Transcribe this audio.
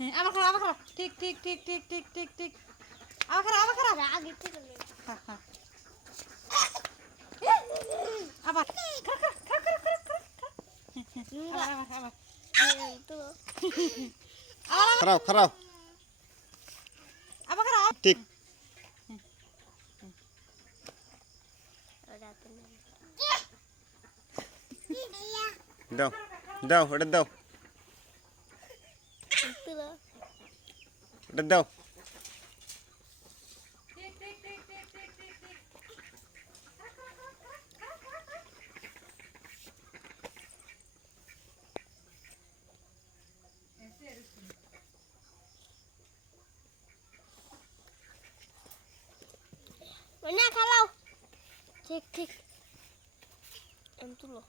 হ্যাঁ আবার খারাপ ঠিক ঠিক ঠিক ঠিক ঠিক ঠিক ঠিক আবার খারাপ আগে থেকে হ্যাঁ হ্যাঁ আবার আবার তো খারাপ খারাপ আবার খারাপ ঠিক দাও দাও ওটা দাও ওটা দাও না খালাও ঠিক ঠিক এম তুলো